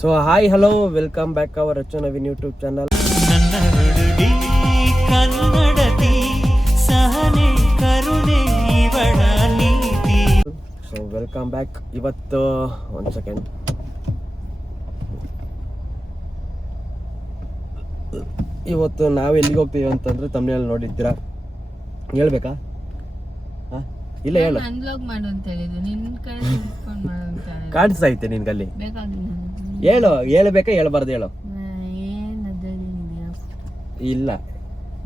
So hi hello welcome back hour ಅಚ್ಚು Naveen YouTube channel. ನನ್ನ ಹುಡುಗಿ ಕನ್ನಡತಿ ಸಹನೆ ಕರುಣೆ ಇವಳ ನೀತಿ. So welcome back. ಇವತ್ತು ಒಂದು ಸೆಕೆಂಡ್, ಇವತ್ತು ನಾವು ಎಲ್ಲಿಗೆ ಹೋಗ್ತೀವಿ ಅಂತಂದ್ರೆ ತಮಿಳಲ್ಲಿ ನೋಡಿದ್ದೀರಾ, ಹೇಳ್ಬೇಕಾ? ಇಲ್ಲ ಹೇಳು. ಕಾಣಿಸ್ತಾ ಐತೆ ನಿನ್ಗಲ್ಲಿ, ಹೇಳು. ಹೇಳ್ಬೇಕಾ ಹೇಳ್ಬಾರ್ದು? ಹೇಳು. ಇಲ್ಲ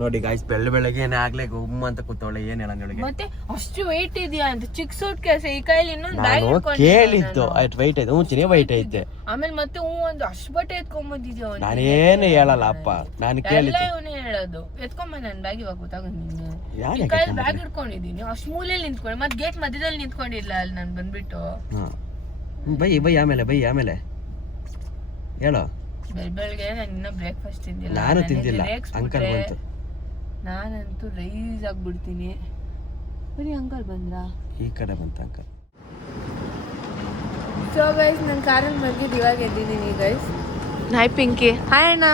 ನೋಡಿ ಗಾಯ್ಸ್, ಬೆಳಗ್ಗೆ ಆಗ್ಲೇ ಗುಮ್ಮ ಅಂತ ಕೂತವಳೆ. ಏನ್ ಹೇಳಂಗೆ ಮತ್ತೆ ಅಷ್ಟು ವೆಯ್ಟ್ ಇದೆಯಾ ಅಂತ ಚಿಕ್ಕ ಸೂಟ್ ಕೇಸ್ ಈ ಕೈಲಿ ಇನ್ನೊಂದು ಬ್ಯಾಗ್ ಕೇಳಿದ್ದು ಅಟ್ ವೈಟ್ ಐತೆ. ಚಿನೇ ವೈಟ್ ಐತೆ. ಆಮೇಲೆ ಮತ್ತೆ ಒಂದು ಅಷ್ಟು ಬಟ್ಟೆ ಎತ್ಕೊಂಡ್ಬಂದಿದ್ಯೋ. ನಾನೇನು ಹೇಳಲ್ಲ ಅಪ್ಪ, ನಾನು ಕೇಳಿದ್ದು. ಇವನೇ ಹೇಳೋದು ಎತ್ಕೊಂಬ ನನ್ ಬ್ಯಾಗ್ ಇವಾಗ ಗೊತ್ತಾಗೊಂಡಿನಿ. ಕೈಲಿ ಬ್ಯಾಗ್ ಹಿಡ್ಕೊಂಡಿದೀನಿ, ಅಷ್ಟು ಮೂಲೆಯಲ್ಲಿ ನಿಂತ್ಕೊಂಡು ಮತ್ತೆ ಗೇಟ್ ಮಧ್ಯದಲ್ಲಿ ನಿಂತ್ಕೊಂಡಿಲ್ಲ ಅಲ್ಲಿ ನಾನು ಬಂದ್ಬಿಟ್ಟು. ಬೈ ಆಮೇಲೆ ಹೇಳೋ. ಬೆಳಗ್ಗೆ ನಾನು ಇನ್ನೂ ಬ್ರೇಕ್ಫಾಸ್ಟ್ ತಿಂದಿಲ್ಲ. ನಾನು ತಿಂದಿಲ್ಲ, ಅಂಕಲ್ ಬಂತು. ನಾನಂತೂ ರೈಸ್ ಆಗ್ಬಿಡ್ತೀನಿ. ಬರೀ ಅಂಕಲ್ ಬಂದ್ರಾ? ಈ ಕಡೆ ಬಂತ ಅಂಕಲ್. ಸೊ ಗೈಸ್, ನಾನು ಕಾರಲ್ಲಿ ಮಲಗಿದ್ದು ಇವಾಗ ಎದ್ದಿದ್ದೀನಿ ಗೈಸ್. ಹಾಯ್ ಪಿಂಕಿ. ಹಾಯ್ ಅಣ್ಣ.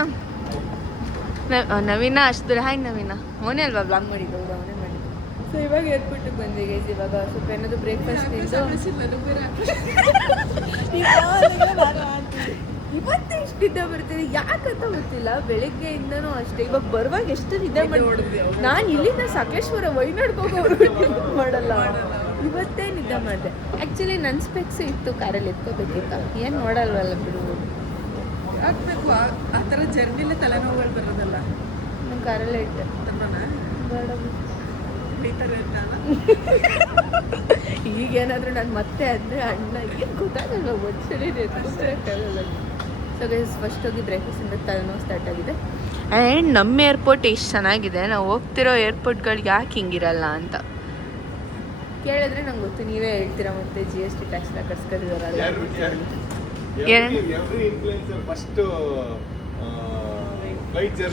ನವೀನ ಅಷ್ಟು ದೂರ. ಹಾಯ್ ನವೀನ. ಅವನೇ ಅಲ್ವಾ ಬ್ಲಾಗ್ ಮಾಡಿದ್ದು? ಹೌದು, ಅವನೇ ಮಾಡಿದ್ದು. ಸೊ ಇವಾಗ ಏರ್ಪೋರ್ಟಿಗೆ ಬಂದೆ ಗೈಸ್. ಇವಾಗ ಸ್ವಲ್ಪ ಏನಾದ್ರು ಬ್ರೇಕ್ಫಾಸ್ಟ್ ತಿಂದು ಇವತ್ತು ಎಷ್ಟು ನಿದ್ದೆ ಬರ್ತೀನಿ ಯಾಕಂತ ಗೊತ್ತಿಲ್ಲ. ಬೆಳಿಗ್ಗೆಯಿಂದನೂ ಅಷ್ಟೇ. ಇವಾಗ ಬರುವಾಗ ಎಷ್ಟು ನಿದ್ದೆ ಮಾಡಿ ನಾನು ಇಲ್ಲಿಂದ ಸಕಲೇಶ್ವರ ವೈನಾಡ್ಕೋಗೋರು ಮಾಡಲ್ಲ. ಇವತ್ತೇ ನಿದ್ದೆ ಮಾಡಿದೆ. ಆ್ಯಕ್ಚುಲಿ ನನ್ನ ಸ್ಪೆಕ್ಸ್ ಇತ್ತು, ಕಾರಲ್ಲಿ ಎತ್ಕೋಬೇಕಿತ್ತು. ಏನು ನೋಡಲ್ವಲ್ಲ ಬಿಡು, ಹಾಕ್ಬೇಕು. ಆ ಥರ ಜರ್ನಿಲೇ ತಲೆನೋವುಗಳು ಬರೋದಲ್ಲ. ನಾನು ಕಾರಲ್ಲೇ ಇಟ್ಟೆ. ಈಗೇನಾದರೂ ನಾನು ಮತ್ತೆ ಅಂದರೆ ಅಣ್ಣ ಏನು ಗೊತ್ತಾಗಲ್ಲ, ಒಂದ್ಸಲಿ ಎತ್ಕೊಳಕ್ಕಾಗಲ್ಲ. ಸೊ ಗೈಸ್, ಫಸ್ಟ್ ಹೋಗಿ ಬ್ರೇಕ್ಫಾಸ್ಟಿಂದ ತಲೆನೋವು ಸ್ಟಾರ್ಟ್ ಆಗಿದೆ. ಆ್ಯಂಡ್ ನಮ್ಮ ಏರ್ಪೋರ್ಟ್ ಎಷ್ಟು ಚೆನ್ನಾಗಿದೆ. ನಾವು ಹೋಗ್ತಿರೋ ಏರ್ಪೋರ್ಟ್ಗಳಿಗೆ ಯಾಕೆ ಹಿಂಗಿರಲ್ಲ ಅಂತ ಕೇಳಿದ್ರೆ ನಂಗೆ ಗೊತ್ತು, ನೀವೇ ಹೇಳ್ತೀರಾ. ಮತ್ತೆ GST ಟ್ಯಾಕ್ಸ್ ಎಲ್ಲ ಕಟ್ಸ್ಕೊಂಡಿದಾರಲ್ಲ.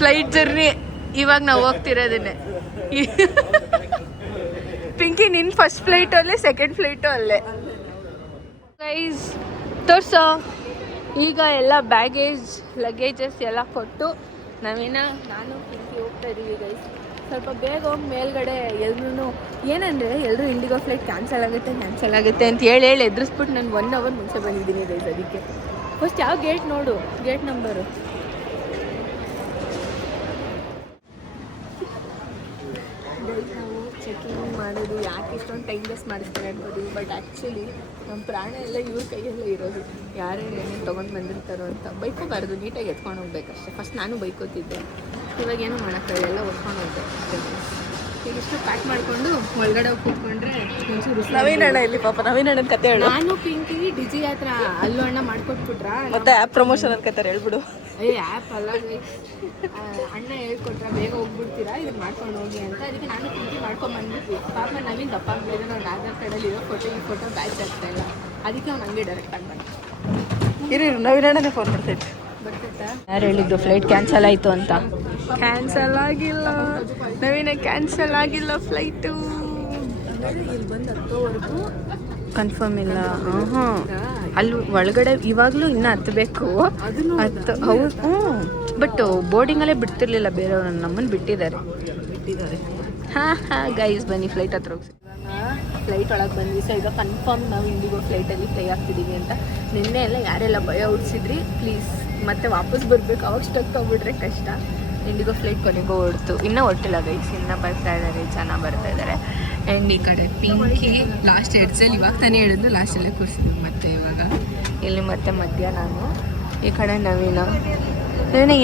ಫ್ಲೈಟ್ ಜರ್ನಿ ಇವಾಗ ನಾವು ಹೋಗ್ತಿರೋದನ್ನೇ. ಪಿಂಕಿ, ನಿನ್ನ ಫಸ್ಟ್ ಫ್ಲೈಟು ಅಲ್ಲೇ, ಸೆಕೆಂಡ್ ಫ್ಲೈಟು ಅಲ್ಲೇ. ಗೈಸ್ ತೋರ್ಸೋ. ಈಗ ಎಲ್ಲ ಬ್ಯಾಗೇಜ್ ಲಗೇಜಸ್ ಎಲ್ಲ ಕೊಟ್ಟು ನವೀನ ನಾನು ಪಿಂಕಿ ಹೋಗ್ತಾ ಇದ್ದೀವಿ ಗೈಸ್. ಸ್ವಲ್ಪ ಬೇಗ ಹೋಗಿ ಮೇಲ್ಗಡೆ ಎಲ್ಲರೂ ಏನಂದರೆ ಎಲ್ಲರೂ ಇಂಡಿಗೋ ಫ್ಲೈಟ್ ಕ್ಯಾನ್ಸಲ್ ಆಗುತ್ತೆ ಅಂತ ಹೇಳಿ ಎದುರಿಸ್ಬಿಟ್ಟು ನಾನು 1 ಅವರ್ ಮುಂಚೆ ಬಂದಿದ್ದೀನಿ ಗೈಸ್. ಅದಕ್ಕೆ ಫಸ್ಟ್ ಯಾವ ಗೇಟ್ ನೋಡು, ಗೇಟ್ ನಂಬರು. ನಾವು ಚೆಕಿಂಗ್ ಮಾಡೋದು ಯಾಕೆ ಇಷ್ಟೊಂದು ಟೈಮ್ ವೇಸ್ಟ್ ಮಾಡಿಸ್ತಾರೆ ಅನ್ಬೋದು. ಬಟ್ ಆ್ಯಕ್ಚುಲಿ ನಮ್ಮ ಪ್ರಾಣ ಎಲ್ಲ ಇವ್ರ ಕೈಯಲ್ಲೇ ಇರೋದು. ಯಾರೇನು ಏನೇನು ತೊಗೊಂಡು ಬಂದಿರ್ತಾರೋ ಅಂತ. ಬೈಕೋಬಾರ್ದು, ನೀಟಾಗಿ ಎತ್ಕೊಂಡು ಹೋಗ್ಬೇಕಷ್ಟೆ. ಫಸ್ಟ್ ನಾನು ಬೈಕೋತಿದ್ದೆ, ಇವಾಗ ಏನೂ ಮಾಡೋಕ್ಕಾಗಲ್ಲ, ಎಲ್ಲ ಒತ್ಕೊಂಡು ಹೋಗ್ದೆ ಅಷ್ಟೇ. ಈಗ ಇಷ್ಟು ಪ್ಯಾಕ್ ಮಾಡಿಕೊಂಡು ಒಳಗಡೆ ಹೋಗಿ ಕೂತ್ಕೊಂಡ್ರೆ ಒಂಚೂರು. ನವೀನಣ್ಣ ಇಲ್ಲಿ ಪಾಪ, ನವೀನಣ್ಣನ ಕತೆ ಹೇಳು. ನಾನು ಪಿಂಕಿ ಡಿಜಿ ಹತ್ರ ಅಲ್ಲೂ ಅಣ್ಣ ಮಾಡ್ಕೊಟ್ಬಿಟ್ರ. ಮತ್ತೆ ಆ್ಯಪ್ ಪ್ರಮೋಷನ್ ಅಂತ ಕತೆ ಹೇಳ್ಬಿಡು. ಆ್ಯಪ್ ಅಲ್ಲ, ಅಣ್ಣ ಹೇಳ್ಕೊಟ್ರ ಬೇಗ ಹೋಗ್ಬಿಡ್ತೀರಾ, ಇದನ್ನ ಮಾಡ್ಕೊಂಡು ಹೋಗಿ ಅಂತ. ಅದಕ್ಕೆ ನಾನು ಪಿಂಕಿ ಮಾಡ್ಕೊಂಬಂದ್ಬಿಟ್ವಿ. ಪಾಪ ನವೀನ್ ದಪ್ಪ ಆಗ್ಬಿಟ್ಟಿದ್ರೆ ಅವ್ನು ಆಧಾರ್ ಕಾರ್ಡಲ್ಲಿ ಇರೋ ಫೋಟೋ ಈ ಫೋಟೋ ಬ್ಯಾಚ್ ಆಗ್ತಾ ಇಲ್ಲ. ಅದಕ್ಕೆ ಅವ್ನು ಹಂಗೆ ಡೈರೆಕ್ಟ್ ಆಗಿ ಇರು ನವೀನಣ್ಣನೇ ಫೋನ್ ಮಾಡ್ತೈತೆ. ಬರ್ತಿತ್ತಾ? ಯಾರು ಹೇಳಿದ್ದು ಫ್ಲೈಟ್ ಕ್ಯಾನ್ಸಲ್ ಆಯಿತು ಅಂತ? ಕ್ಯಾನ್ಸಲ್ ಆಗಿಲ್ಲ ನವೀನ, ಕ್ಯಾನ್ಸಲ್ ಆಗಿಲ್ಲ ಫ್ಲೈಟು. ಇಲ್ಲಿ ಬಂದು ಹತ್ತೋವರೆಗೂ ಕನ್ಫರ್ಮ್ ಇಲ್ಲ. ಹಾಂ, ಅಲ್ಲಿ ಒಳಗಡೆ ಇವಾಗಲೂ ಇನ್ನೂ ಹತ್ತಬೇಕು. ಹೌದು. ಬಟ್ ಬೋರ್ಡಿಂಗಲ್ಲೇ ಬಿಡ್ತಿರ್ಲಿಲ್ಲ ಬೇರೆಯವ್ರು, ನಮ್ಮನ್ನು ಬಿಟ್ಟಿದ್ದಾರೆ. ಹಾಂ ಗೈಸ್, ಬನ್ನಿ ಫ್ಲೈಟ್ ಹತ್ರ ಹೋಗಿ. ಫ್ಲೈಟ್ ಒಳಗೆ ಬಂದ್ವಿ. ಸೊ ಈಗ ಕನ್ಫರ್ಮ್ ನಾವು ಇಂಡಿಗೋ ಫ್ಲೈಟಲ್ಲಿ ಫ್ಲೈ ಆಗ್ತಿದ್ದೀವಿ ಅಂತ. ನಿನ್ನೆ ಎಲ್ಲ ಯಾರೆಲ್ಲ ಭಯ ಹುಡ್ಸಿದ್ರಿ, ಪ್ಲೀಸ್ ಮತ್ತೆ ವಾಪಸ್ ಬರಬೇಕು. ಅವಾಗ ಸ್ಟಕ್ ಆಗ್ಬಿಟ್ರೆ ಕಷ್ಟ. ಇಂಡಿಗೋ ಫ್ಲೈಟ್ ಕೊನೆಗೂ ಹೊಡ್ತು, ಇನ್ನೂ ಹೊಟ್ಟಿಲ್ಲ ಗೈಸ್, ಇನ್ನೂ ಬರ್ತಾ ಇದ್ದಾರೆ, ಚೆನ್ನಾಗಿ ಬರ್ತಾ ಇದ್ದಾರೆ. ಆ್ಯಂಡ್ ಈ ಕಡೆ ಪಿಂಕಿ ಲಾಸ್ಟ್ ಎಡ್ಸಲ್ಲಿ ಇವಾಗ ತಾನೇ ಹೇಳಿದ್ದು, ಲಾಸ್ಟಲ್ಲೇ ಕೂರಿಸಿದ್ವಿ. ಮತ್ತು ಇವಾಗ ಇಲ್ಲಿ ಮತ್ತೆ ಮಧ್ಯ ನಾನು, ಈ ಕಡೆ ನವೀನ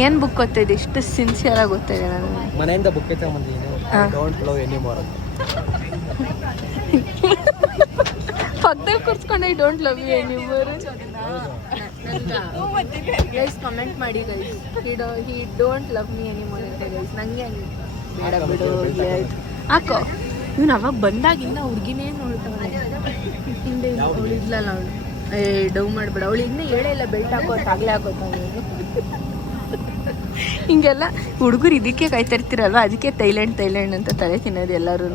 ಏನು ಬುಕ್ ಓದ್ತಾಯಿದ್ದೆ, ಇಷ್ಟು ಸಿನ್ಸಿಯರಾಗಿ ಓದ್ತಾಯಿದ್ದೆ ನಾನು. ಮನೆಯಿಂದ ಬುಕ್ ತಗೊಂಡಿದ್ದೀನಿ, ಡೋಂಟ್ ಲವ್ ಎನಿಮೋರ್ ಅಂತ. ಪಕ್ಕದಲ್ಲಿ ಕೂರ್ಸ್ಕೊಂಡು I don't love you anymore. Guys comment ಮಾಡಿ guys, he don't love me anymore ಅಂತ ಗೈಸ್. ನನಗೆ ಬೇಡ ಬಿಡು, ಆಯ್ತು ಹಾಕೋ. ಇವನು ಅವಾಗ ಬಂದಾಗಿಂದ ಹುಡುಗಿನೇ ನೋಡ್ತಾವೆ. ಹಿಂದೆ ಅವಳು ಇದ್ಲಲ್ಲ, ಅವಳು ಡವ್ ಮಾಡಬೇಡ, ಅವಳು ಇನ್ನೂ ಹೇಳೇ ಇಲ್ಲ ಬೆಲ್ಟ್ ಹಾಕೋ ಅಂತ, ಆಗಲೇ ಹಾಕೋತಾನೆ. ಹಿಂಗೆಲ್ಲ ಹುಡುಗರು ಇದಕ್ಕೆ ಕಾಯ್ತಾ ಇರ್ತೀರಲ್ವ, ಅದಕ್ಕೆ ಥೈಲ್ಯಾಂಡ್ ಅಂತ ತಲೆ ತಿನ್ನೋದು ಎಲ್ಲರೂ.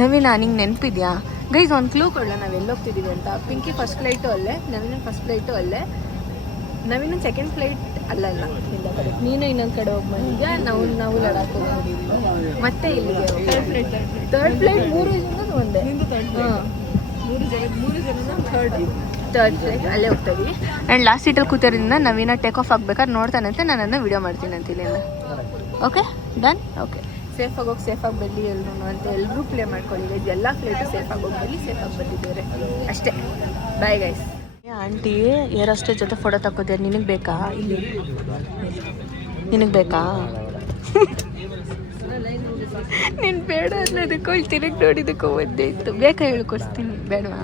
ನವೀನ, ನಿಂಗೆ ನೆನಪಿದ್ಯಾ ಗೈಸ್ ಒಂದು ಕ್ಲೂ ಕೊಡಲ್ಲ ನಾವು ಎಲ್ಲಿ ಹೋಗ್ತಿದ್ದೀವಿ ಅಂತ. ಪಿಂಕಿ ಫಸ್ಟ್ ಫ್ಲೈಟು ಅಲ್ಲೇ, ನವೀನ ಫಸ್ಟ್ ಫ್ಲೈಟು ಅಲ್ಲೇ, ನವೀನ ಸೆಕೆಂಡ್ ಫ್ಲೈಟ್ ಅಲ್ಲ ಇಲ್ಲ ಕಡೆ, ನೀನು ಇನ್ನೊಂದು ಕಡೆ ಹೋಗಿ ಬಂದಿದ್ಯಾ, ನಾವು ಲಡಾಖ್ ಹೋಗ್ತಿದ್ದೀವಿ ಮತ್ತೆ ಇಲ್ಲಿಗೆ ಥರ್ಡ್ ಫ್ಲೈಟ್ 3 ಜನದ ಒಂದೇ. ಹಾಂ 3 ಜನ ಥರ್ಡ್ ಫ್ಲೈಟ್ ಅಲ್ಲೇ ಹೋಗ್ತೀವಿ. ಆ್ಯಂಡ್ ಲಾಸ್ಟ್ ಸೀಟಲ್ಲಿ ಕೂತಿರೋದ್ರಿಂದ ನವೀನ ಟೇಕ್ ಆಫ್ ಆಗ್ಬೇಕಾದ್ರೆ ನೋಡ್ತಾನಂತೆ, ನಾನು ಅದನ್ನ ವಿಡಿಯೋ ಮಾಡ್ತೀನಿ ಅಂತ ಇಲ್ಲಿಂದ. Okay done. ಓಕೆ ಸೇಫಾಗಿ ಹೋಗಿ ಸೇಫಾಗಿ ಬರಲಿ ಎಲ್ಲರೂ ಅಂತ ಎಲ್ಲರೂ ಪ್ಲೇ ಮಾಡ್ಕೊಳ್ಳಿ. ಎಲ್ಲ ಫ್ಲೈಟು ಸೇಫಾಗಿ ಹೋಗಿ ಬರಲಿ, ಸೇಫಾಗಿ ಬಂದಿದ್ದಾರೆ ಅಷ್ಟೇ. Bye guys. Aunty air hostess ಜೊತೆ ಫೋಟೋ ತಕ್ಕೋತೀರ, ನಿನಗೆ ಬೇಕಾ? ಇಲ್ಲಿ ನಿನಗೆ ಬೇಕಾ? ನೀನು ಬೇಡ ಅನ್ನೋದಕ್ಕೋ ಇಲ್ಲಿ ತಿರುಗಿ ನೋಡಿದಕ್ಕೋ ಒಂದೇ ಇತ್ತು. ಬೇಕಾ ಹೇಳ್ಕೊಡ್ತೀನಿ, ಬೇಡವಾ?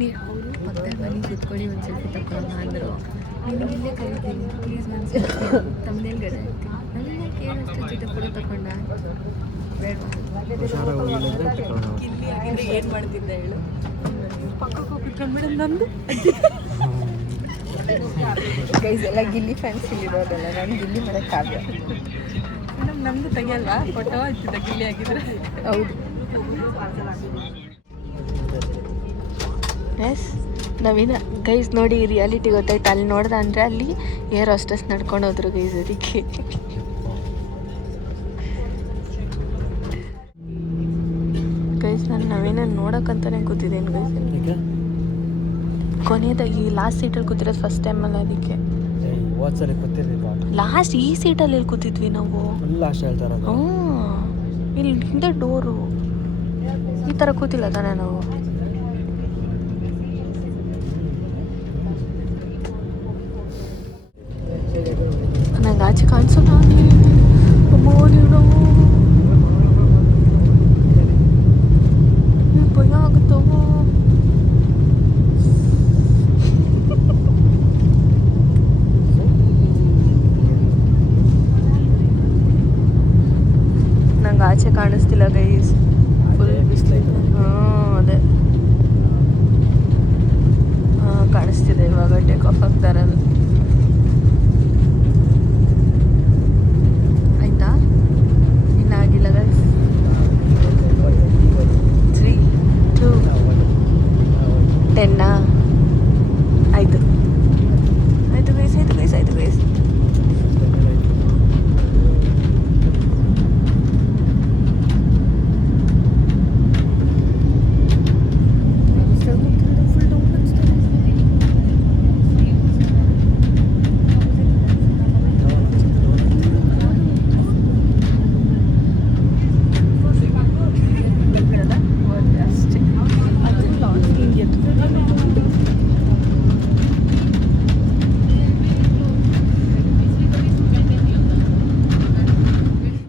ನೀನು ಅವರು ಪಕ್ಕದಲ್ಲಿ ಮನೆ ಕೂತ್ಕೊಳ್ಳಿ ಒಂದು ಸೆಲ್ಫಿ ತಗೊಳ್ಳೋಣ ಅಂದರು. ನಿನಗೆ ಇಲ್ಲೇ ಕರಿತೀನಿ ಪ್ಲೀಸ್ ಒಂದು ಸೆಲ್ಫಿ ತಮ್ಮನೇಲ್ಗಡೆ ನನ್ನ ಏರ್ ಹೋಸ್ಟೆಸ್ ಜೊತೆ ಫೋಟೋ ತಗೊಂಡ ಬೇಡವಾ? ಗಿಲ್ಲಿ ಆಗಿದ್ರೆ ಏನು ಮಾಡ್ತಿದ್ದೆ ಹೇಳು? ಪಕ್ಕಕ್ಕೆ ಹೋಗ್ಬಿಟ್ರೆ ನಮ್ಮದು ಗೈಸ್ ಎಲ್ಲ ಗಿಲ್ಲಿ ಫ್ಯಾನ್ಸ್ ಇಲ್ಲಿರೋದಲ್ಲ, ನಾನು ಗಿಲ್ಲಿ ಮಾಡೋಕ್ಕೆ ಕಾವ್ಯ. ಮೇಡಮ್ ನಮ್ಮದು ತೆಗಿಯಲ್ವಾ ಫೋಟೋ ಹಚ್ಚಿದ್ದ ಗಿಲ್ಲಿ ಆಗಿದ್ರೆ? ಹೌದು. ಎಸ್ ನವೀನ ಗೈಸ್ ನೋಡಿ ರಿಯಾಲಿಟಿ ಗೊತ್ತಾಯ್ತು. ಅಲ್ಲಿ ನೋಡ್ದ ಅಂದರೆ ಅಲ್ಲಿ ಏರ್ ಹೋಸ್ಟೆಸ್ ನಡ್ಕೊಂಡು ಹೋದ್ರು ಗೈಸ್. ಅದಕ್ಕೆ ಗೈಸ್ ನಾನು ನವೀನ ನೋಡೋಕ್ಕಂತಾನೆ ಕೂತಿದ್ದೇನೆ ಗೈಸ್. ಕೊನೆಯದಾಗಿ ಲಾಸ್ಟ್ ಸೀಟಲ್ಲಿ ಕೂತಿರೋದು ಫಸ್ಟ್ ಟೈಮಲ್ಲ, ಅದಕ್ಕೆ ಲಾಸ್ಟ್ ಈ ಸೀಟಲ್ಲಿ ಎಲ್ಲಿ ಕೂತಿದ್ವಿ ನಾವು? ಹ್ಞೂ ಇಲ್ಲಿ ಹಿಂದೆ ಡೋರು ಈ ಥರ ಕೂತಿಲ್ಲ ತಾನೇ ನಾವು? ನಂಗೆ ಆಚೆ ಕಾಣಿಸೋಣ ಭಯ ಆಗುತ್ತೋ. ನಂಗೆ ಆಚೆ ಕಾಣಿಸ್ತಿಲ್ಲ ಗೈಸ್, ಫುಲ್ ಬಿಸಿಲೈತೆ. ಹಾಂ ಅದೇ ಹಾಂ ಕಾಣಿಸ್ತಿದೆ ಇವಾಗ. ಟೇಕ್ ಆಫ್ ಆಗ್ತಾರೆ ಅದು ಆಯ್ತಾ? ಇನ್ನಾಗಿಲ್ಲ ಗೈಸ್. 3, 2, 10 ಆಯಿತು ಗೈಸ್, ಆಯಿತು ಗೈಸ್.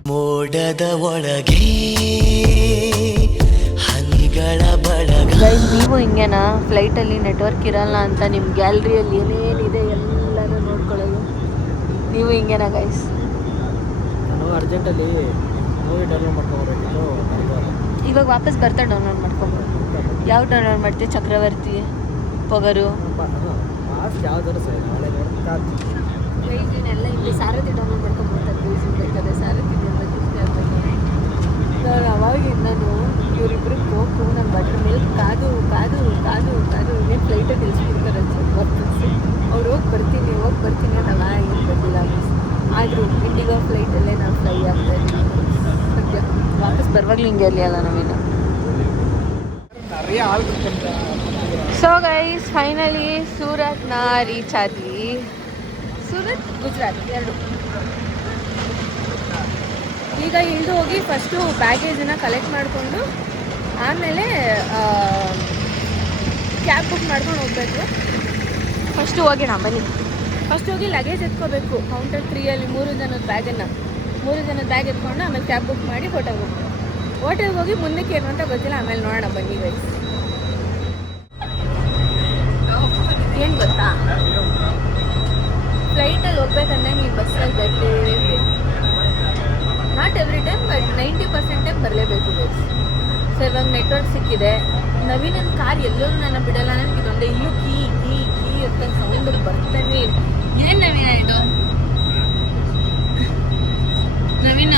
ಮೋಡದ ಒಳಗೆ ಹನಿಗಳ ಬಳಗ. ಗೈಸ್ ನೀವು ಹಿಂಗೇನಾ ಫ್ಲೈಟಲ್ಲಿ ನೆಟ್ವರ್ಕ್ ಇರಲ್ಲ ಅಂತ ನಿಮ್ಮ ಗ್ಯಾಲರಿಯಲ್ಲಿ ಏನೇನಿದೆ ಎಲ್ಲನೂ ನೋಡ್ಕೊಳ್ಳೋದು? ನೀವು ಹಿಂಗೇನಾ ಗೈಸ್? ನಾನು ಅರ್ಜೆಂಟಲ್ಲಿ ಮೂವಿ ಡೌನ್ಲೋಡ್ ಮಾಡ್ಕೊಬರ್ಬೇಕಿತ್ತು. ಇವಾಗ ವಾಪಸ್ ಬರ್ತಾ ಡೌನ್ಲೋಡ್ ಮಾಡ್ಕೊಬೋದು. ಯಾವ ಡೌನ್ಲೋಡ್ ಮಾಡ್ತೀವಿ? ಚಕ್ರವರ್ತಿ, ಪೊಗರು, ಯಾವ್ದಾದ್ರು ಸರಿ ನಾಳೆ ನೋಡ್ತಾ ಎಲ್ಲ ಇಲ್ಲಿ ಸಾರಥಿ ಡೌನ್ಲೋಡ್ ಮಾಡ್ಕೊಂಡ್ಬರ್ತಾರೆ ಗೈಸ್. ಬೇಕಾದ್ರೆ ಸಾರಥಿ ನಾನು ಅವಾಗಿಂದನು ಇವರಿಬ್ಬರು ಹೋಗು ನಮ್ಮ ಬಟ್ರ ಮೇಲೆ ಕಾದು ಇನ್ನೇ ಫ್ಲೈಟಲ್ಲಿ ನಿಲ್ಲಿಸ್ಬಿಡ್ತಾರೆ ಅನ್ಸುತ್ತೆ ಬರ್ತಿಸಿ. ಅವ್ರು ಹೋಗಿ ಬರ್ತೀನಿ ನಾವು ಏನು ಬಂದಿಲ್ಲ ಮಿಸ್. ಆದರೂ ಇಂಡಿಗೋ ಫ್ಲೈಟಲ್ಲೇ ನಾವು ಫ್ಲೈ ಆಗ್ತಾ ಇದ್ದೀವಿ ಸದ್ಯ. ವಾಪಸ್ ಬರುವಾಗಲೂ ಹಿಂಗೆ ಅಲ್ಲಿ ಅಲ್ಲ ನಾವೇನು. ಸೊ ಗೈಸ್ ಫೈನಲಿ ಸೂರತ್ನ ರೀಚ್ ಆದ್ವಿ. ಸೂರತ್ ಗುಜರಾತ್ ಎರಡು. ಈಗ ಇಳಿದು ಹೋಗಿ ಫಸ್ಟು ಬ್ಯಾಗೇಜನ್ನು ಕಲೆಕ್ಟ್ ಮಾಡಿಕೊಂಡು ಆಮೇಲೆ ಕ್ಯಾಬ್ ಬುಕ್ ಮಾಡ್ಕೊಂಡು ಹೋಗ್ಬೇಕು. ಫಸ್ಟು ಹೋಗಿ ಬನ್ನಿ. ಫಸ್ಟ್ ಹೋಗಿ ಲಗೇಜ್ ಎತ್ಕೋಬೇಕು. ಕೌಂಟರ್ 3ಅಲ್ಲಿ 3 ಜನದ ಬ್ಯಾಗ್ ಎತ್ಕೊಂಡು ಆಮೇಲೆ ಕ್ಯಾಬ್ ಬುಕ್ ಮಾಡಿ ಹೋಟೆಲ್ಗೆ ಹೋಗಿ ಮುಂದಕ್ಕೆ ಏನು ಅಂತ ಗೊತ್ತಿಲ್ಲ, ಆಮೇಲೆ ನೋಡೋಣ ಬನ್ನಿ ಗೈಸ್. ಏನು ಗೊತ್ತಾ, ಫ್ಲೈಟಲ್ಲಿ ಹೋಗ್ಬೇಕಂದ್ರೆ ನೀವು ಬಸ್ಸಲ್ಲಿ ಬರಲೇಬೇಕು. Not every time but 90% time ಬರಲೇಬೇಕು ಗೈಸ್. ಸೊ ಇವಾಗ ನೆಟ್ವರ್ಕ್ ಸಿಕ್ಕಿದೆ. ನವೀನನ ಕಾರ್ ಎಲ್ಲರೂ ನನ್ನ ಬಿಡಲ್ಲ, ನನಗೆ ಇದೊಂದೇ ಇಲ್ಲೂ ಕೀ ಅಂತ ಸೌಂಡ್ ಬರ್ತಾನೆ. ಏನು ನವೀನ ಇದು? ನವೀನ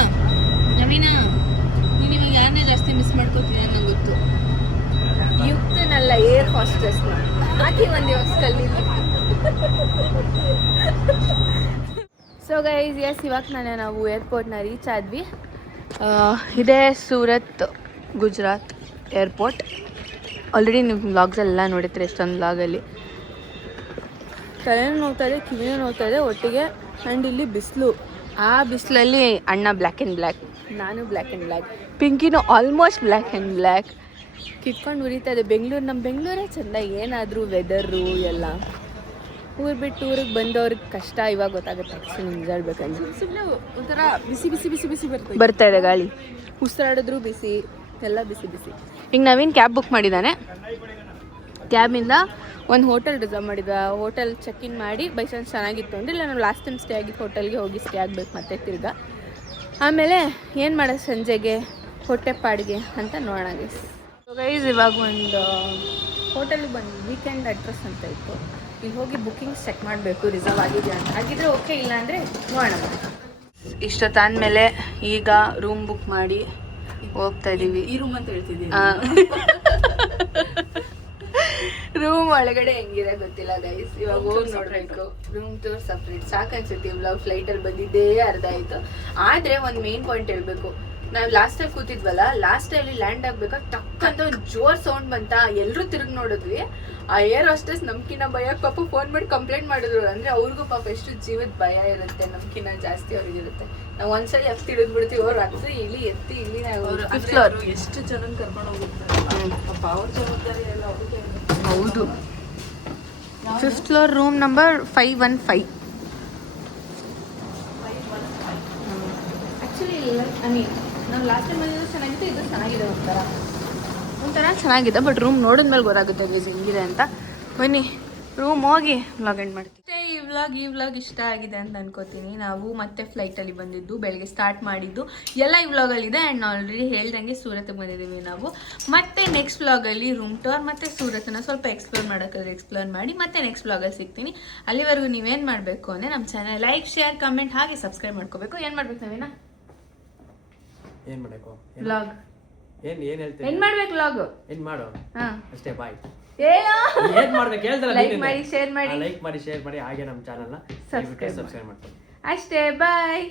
ನೀನು ಇವಾಗ ಯಾರನ್ನೇ ಜಾಸ್ತಿ ಮಿಸ್ ಮಾಡ್ಕೋತೀನಿ ಅನ್ನೋ ಗೊತ್ತು. ಸೊ ಗೈಸ್ ಎಸ್ ಇವಾಗ ನಾವು ಏರ್ಪೋರ್ಟ್ನ ರೀಚ್ ಆದ್ವಿ. ಇದೇ ಸೂರತ್ ಗುಜರಾತ್ ಏರ್ಪೋರ್ಟ್. ಆಲ್ರೆಡಿ ನೀವು ವ್ಲಾಗ್ಸೆಲ್ಲ ನೋಡಿರ್ತೀರಿ ಎಷ್ಟೊಂದು ವ್ಲಾಗಲ್ಲಿ. ತಲೆನೂ ನೋಡ್ತಾ ಇದೆ, ಕಿವಿನೂ ನೋಡ್ತಾ ಇದೆ ಒಟ್ಟಿಗೆ. ಆ್ಯಂಡ್ ಇಲ್ಲಿ ಬಿಸಿಲು, ಆ ಬಿಸಿಲಲ್ಲಿ ಅಣ್ಣ ಬ್ಲ್ಯಾಕ್ ಆ್ಯಂಡ್ ಬ್ಲ್ಯಾಕ್, ನಾನು ಬ್ಲ್ಯಾಕ್ ಆ್ಯಂಡ್ ಬ್ಲ್ಯಾಕ್, ಪಿಂಕಿನೂ ಆಲ್ಮೋಸ್ಟ್ ಬ್ಲ್ಯಾಕ್ ಆ್ಯಂಡ್ ಬ್ಲ್ಯಾಕ್ ಕಿತ್ಕೊಂಡು ಉರಿತಾ ಇದೆ. ನಮ್ಮ ಬೆಂಗಳೂರೇ ಚೆಂದ, ಏನಾದರೂ ವೆದರು ಎಲ್ಲ. ಊರು ಬಿಟ್ಟು ಊರಿಗೆ ಬಂದವ್ರಿಗೆ ಕಷ್ಟ ಇವಾಗ ಗೊತ್ತಾಗುತ್ತೆ. ಆ್ಯಕ್ಚುಲಿ ನಿಜ ಹೇಳ್ಬೇಕಂದ್ರೆ ಸುಮ್ಮನೆ ಒಂಥರ ಬಿಸಿ ಬಿಸಿ ಬಿಸಿ ಬಿಸಿ ಬರ್ತಾ ಇದೆ ಗಾಳಿ. ಉಸಿರಾಡಿದ್ರು ಬಿಸಿ, ಎಲ್ಲ ಬಿಸಿ ಬಿಸಿ. ಈಗ ನವೀನ್ ಕ್ಯಾಬ್ ಬುಕ್ ಮಾಡಿದ್ದಾನೆ. ಕ್ಯಾಬಿಂದ ಒಂದು ಹೋಟೆಲ್ ರಿಸರ್ವ್ ಮಾಡಿದ್ವಿ. ಆ ಹೋಟೆಲ್ ಚೆಕ್ ಇನ್ ಮಾಡಿ ಬೈ ಚಾನ್ಸ್ ಚೆನ್ನಾಗಿತ್ತು ಅಂದರೆ, ಇಲ್ಲ ನಾವು ಲಾಸ್ಟ್ ಟೈಮ್ ಸ್ಟೇ ಆಗಿದ್ದು ಹೋಟೆಲ್ಗೆ ಹೋಗಿ ಸ್ಟೇ ಆಗಬೇಕು ಮತ್ತೆ ತಿರ್ಗಾ. ಆಮೇಲೆ ಏನು ಮಾಡೋದು ಸಂಜೆಗೆ ಹೊಟ್ಟೆ ಪಾಡಿಗೆ ಅಂತ ನೋಡೋಣ ಗೈಸ್. ಗೈಸ್ ಇವಾಗ ಒಂದು ಹೋಟೆಲಿಗೆ ಬಂದು ವೀಕೆಂಡ್ ಅಡ್ರೆಸ್ ಅಂತ ಇತ್ತು. ಇಲ್ಲಿ ಹೋಗಿ ಬುಕ್ಕಿಂಗ್ಸ್ ಚೆಕ್ ಮಾಡಬೇಕು, ರಿಸರ್ವ್ ಆಗಿದೆ ಅಂತ. ಆಗಿದ್ರೆ ಓಕೆ, ಇಲ್ಲ ಅಂದರೆ ನೋಡೋಣ. ಇಷ್ಟೊತ್ತಾದಮೇಲೆ ಈಗ ರೂಮ್ ಬುಕ್ ಮಾಡಿ ಹೋಗ್ತಾ ಇದ್ದೀವಿ. ಈ ರೂಮ್ ಅಂತ ಹೇಳ್ತಿದ್ದೀವಿ. ರೂಮ್ ಒಳಗಡೆ ಹೆಂಗಿದೆ ಗೊತ್ತಿಲ್ಲ ಗೈಸ್, ಇವಾಗ ಹೋಗಿ ನೋಡ್ಬೇಕು. ರೂಮ್ ಟೂರ್ ಸಪ್ರೇಟ್ ಸಾಕನ್ಸುತ್ತೆ. ಇವಾಗ ಫ್ಲೈಟಲ್ಲಿ ಬಂದಿದ್ದೇ ಅರ್ಧ ಆಯಿತು. ಆದರೆ ಒಂದು ಮೇನ್ ಪಾಯಿಂಟ್ ಹೇಳ್ಬೇಕು, ನಾವು ಲಾಸ್ಟ್ ಟೈಮ್ ಕೂತಿದ್ವಲ್ಲ, ಲಾಸ್ಟ್ ಟೈಮ್ ಲ್ಯಾಂಡ್ ಆಗ್ಬೇಕಾದ್ರೆ ಟಕ್ಕಂತ ಒಂದು ಜೋರ್ ಸೌಂಡ್ ಬಂತ. ಎಲ್ಲರೂ ತಿರುಗಿ ನೋಡಿದ್ವಿ. ಆ ಏರ್ ಹಾಸ್ಟೆಸ್ ನಮ್ಕಿನ್ನ ಭಯಕ್ಕೆ ಪಾಪ ಫೋನ್ ಮಾಡಿ ಕಂಪ್ಲೇಂಟ್ ಮಾಡಿದ್ರು. ಅಂದರೆ ಅವ್ರಿಗೂ ಪಾಪ ಎಷ್ಟು ಜೀವದ ಭಯ ಇರುತ್ತೆ, ನಮ್ಕಿನ್ನ ಜಾಸ್ತಿ ಅವ್ರಿಗಿರುತ್ತೆ. ನಾವು ಒಂದ್ಸಲಿ ಎತ್ತಿ ಹಿಡಿದ್ಬಿಡ್ತೀವಿ, ಅವ್ರು ಹತ್ತು ಇಲ್ಲಿ ಎತ್ತಿ ಇಲ್ಲಿ ನಾವು ಫ್ಲೋರ್ ಎಷ್ಟು ಜನ ಕರ್ಕೊಂಡು ಹೋಗ್ತಾರೆ ಪಾಪ, ಅವ್ರ ಜವಾಬ್ದಾರಿ ಎಲ್ಲ ಅವ್ರಿಗೆ. ಹೌದು. 5th floor room number 515. Actually I mean ನಾವು ಲಾಸ್ಟ್ ಟೈಮ್ ಬಂದಿದ್ದು ಚೆನ್ನಾಗಿತ್ತು, ಇದು ಚೆನ್ನಾಗಿದೆ. ಒಂಥರ ಚೆನ್ನಾಗಿದೆ, ಬಟ್ ರೂಮ್ ನೋಡಿದ್ಮೇಲೆ ಗೊತ್ತಾಗುತ್ತೆ ಗೈಸ್ ಹೆಂಗಿದೆ ಅಂತ. ಬನ್ನಿ ರೂಮ್ ಹೋಗಿ ವ್ಲಾಗ್ ಎಂಡ್ ಮಾಡ್ತೀವಿ. ಅಷ್ಟೇ ಈ ವ್ಲಾಗ್ ಇಷ್ಟ ಆಗಿದೆ ಅಂತ ಅನ್ಕೋತೀನಿ. ನಾವು ಮತ್ತೆ ಫ್ಲೈಟಲ್ಲಿ ಬಂದಿದ್ದು, ಬೆಳಗ್ಗೆ ಸ್ಟಾರ್ಟ್ ಮಾಡಿದ್ದು ಎಲ್ಲ ಈ ವ್ಲಾಗಲ್ಲಿದೆ. ಆ್ಯಂಡ್ ಆಲ್ರೆಡಿ ಹೇಳ್ದಂಗೆ ಸೂರತ್ಗೆ ಬಂದಿದ್ದೀವಿ ನಾವು. ಮತ್ತೆ ನೆಕ್ಸ್ಟ್ ವ್ಲಾಗಲ್ಲಿ ರೂಮ್ ಟೂರ್ ಮತ್ತು ಸೂರತನ್ನ ಸ್ವಲ್ಪ ಎಕ್ಸ್ಪ್ಲೋರ್ ಮಾಡೋಕ್ಕಾದ್ರೆ ಎಕ್ಸ್ಪ್ಲೋರ್ ಮಾಡಿ ಮತ್ತೆ ನೆಕ್ಸ್ಟ್ ವ್ಲಾಗಲ್ಲಿ ಸಿಗ್ತೀನಿ. ಅಲ್ಲಿವರೆಗೂ ನೀವೇನು ಮಾಡಬೇಕು ಅಂದರೆ ನಮ್ಮ ಚಾನಲ್ ಲೈಕ್, ಶೇರ್, ಕಮೆಂಟ್ ಹಾಗೆ ಸಬ್ಸ್ಕ್ರೈಬ್ ಮಾಡ್ಕೋಬೇಕು. ಏನು ಮಾಡ್ಬೇಕು ನಾವೇನಾ ಏನ್ ಮಾಡಬೇಕು ವ್ಲಾಗ್ ಏನ್ ಹೇಳ್ತೀನಿ, ಹೆಂಗ್ ಮಾಡ್ಬೇಕು ವ್ಲಾಗ್ ಏನ್ ಮಾಡು ಅಷ್ಟೇ. ಬಾಯ್. ಏನ್ ಮಾಡ್ಬೇಕು ಹೇಳ್ತಾರ, ಲೈಕ್ ಮಾಡಿ, ಶೇರ್ ಮಾಡಿ, ಲೈಕ್ ಮಾಡಿ, ಶೇರ್ ಮಾಡಿ, ಹಾಗೆ ನಮ್ಮ ಚಾನಲ್ನ ಸಬ್ಸ್ಕ್ರೈಬ್ ಮಾಡ್ಕೊಳ್ಳಿ. ಅಷ್ಟೇ. ಬಾಯ್.